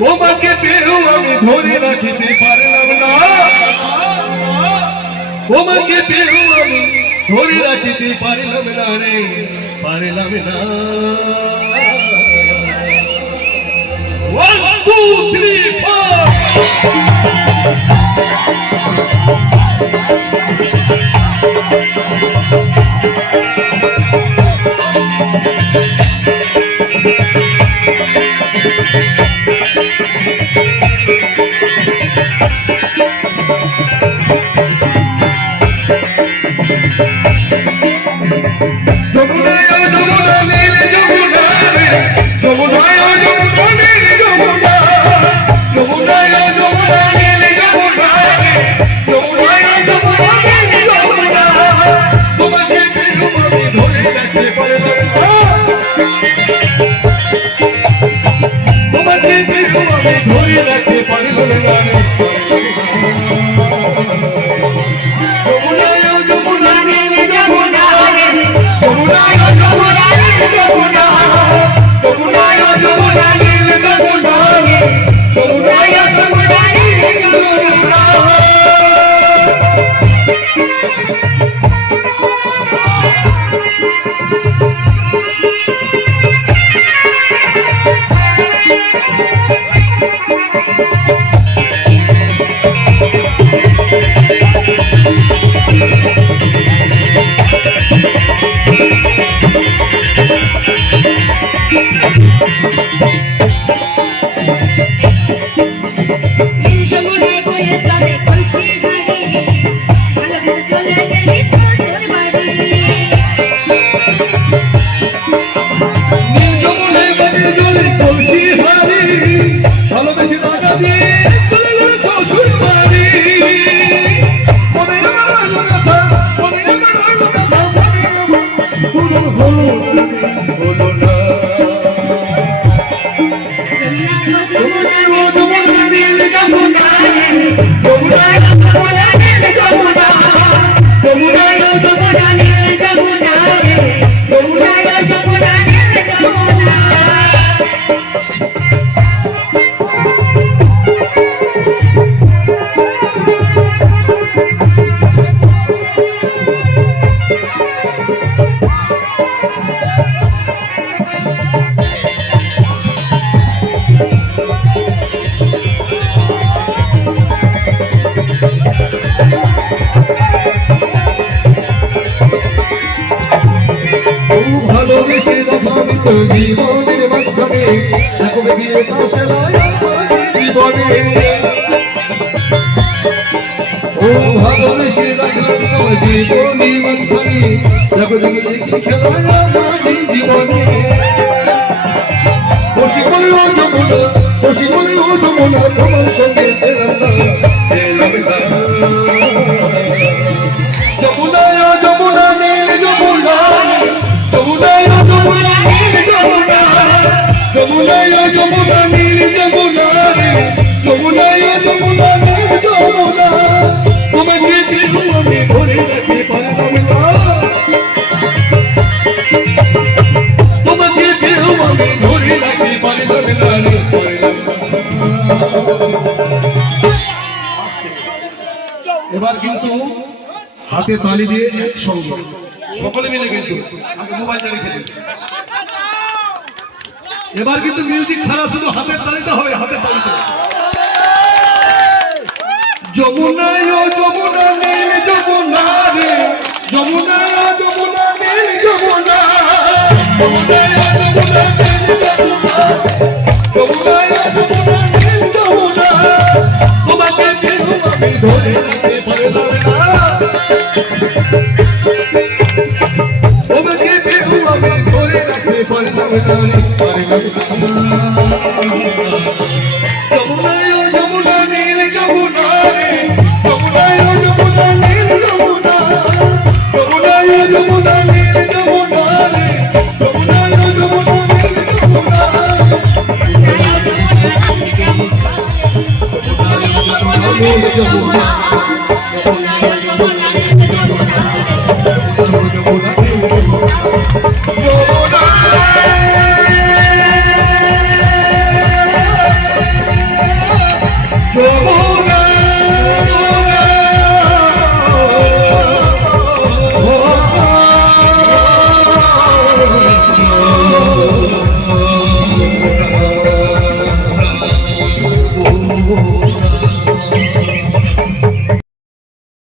তোমাকে পেয়েও আমি ধরে রাখিতে পারলাম না, তোমাকে পেয়েও আমি ধরে রাখিতে পারলাম না রে, পারলাম না। 1 2 3 4 ধরে রাখতে পারবো না জীবনের মাঝখানে দেখো বেরিয়ে জীবনে ও ভালোবেসে রাখলাম জীবনের মাঝখানে দেখো খেলা জীবনে খুশি করে ও যমুনা, খুশি করে ও যমুনা, তোমার সঙ্গে যমুনায় যমুনা নীল যমুনা, যমুনায় যমুনা নীল যমুনা, যমুনায় যমুনা নীল যমুনা, যমুনায় যমুনা নীল যমুনা, তোমাকে পেয়েও আমি ধরে রাখতে পারলাম না, তোমাকে পেয়েও আমি ধরে রাখতে পারলাম না। এবার কিন্তু হাতে তালি দিয়ে একসঙ্গে সকলে মিলে কিন্তু মোবাইল রেখে দিন। এবার কিন্তু মিউজিক ছাড়া শুধু হাতের তালিতে হবে, হাতের তালিতে। যমুনায় যমুনা নীল যমুনা রে, যমুনায় যমুনা নীল যমুনা, যমুনায় যমুনা নীল যমুনা, যমুনায় যমুনা নীল যমুনা, তোমাকে পেয়েও আমি ধরে রাখতে পারলাম না, তোমাকে পেয়েও আমি ধরে রাখতে পারলাম নীল যমুনা রে যমুনা যমুনা নীল যমুনা যমুনা যমুনা নীল যমুনা রে যমুনা যমুনা নীল যমুনা নীল যমুনা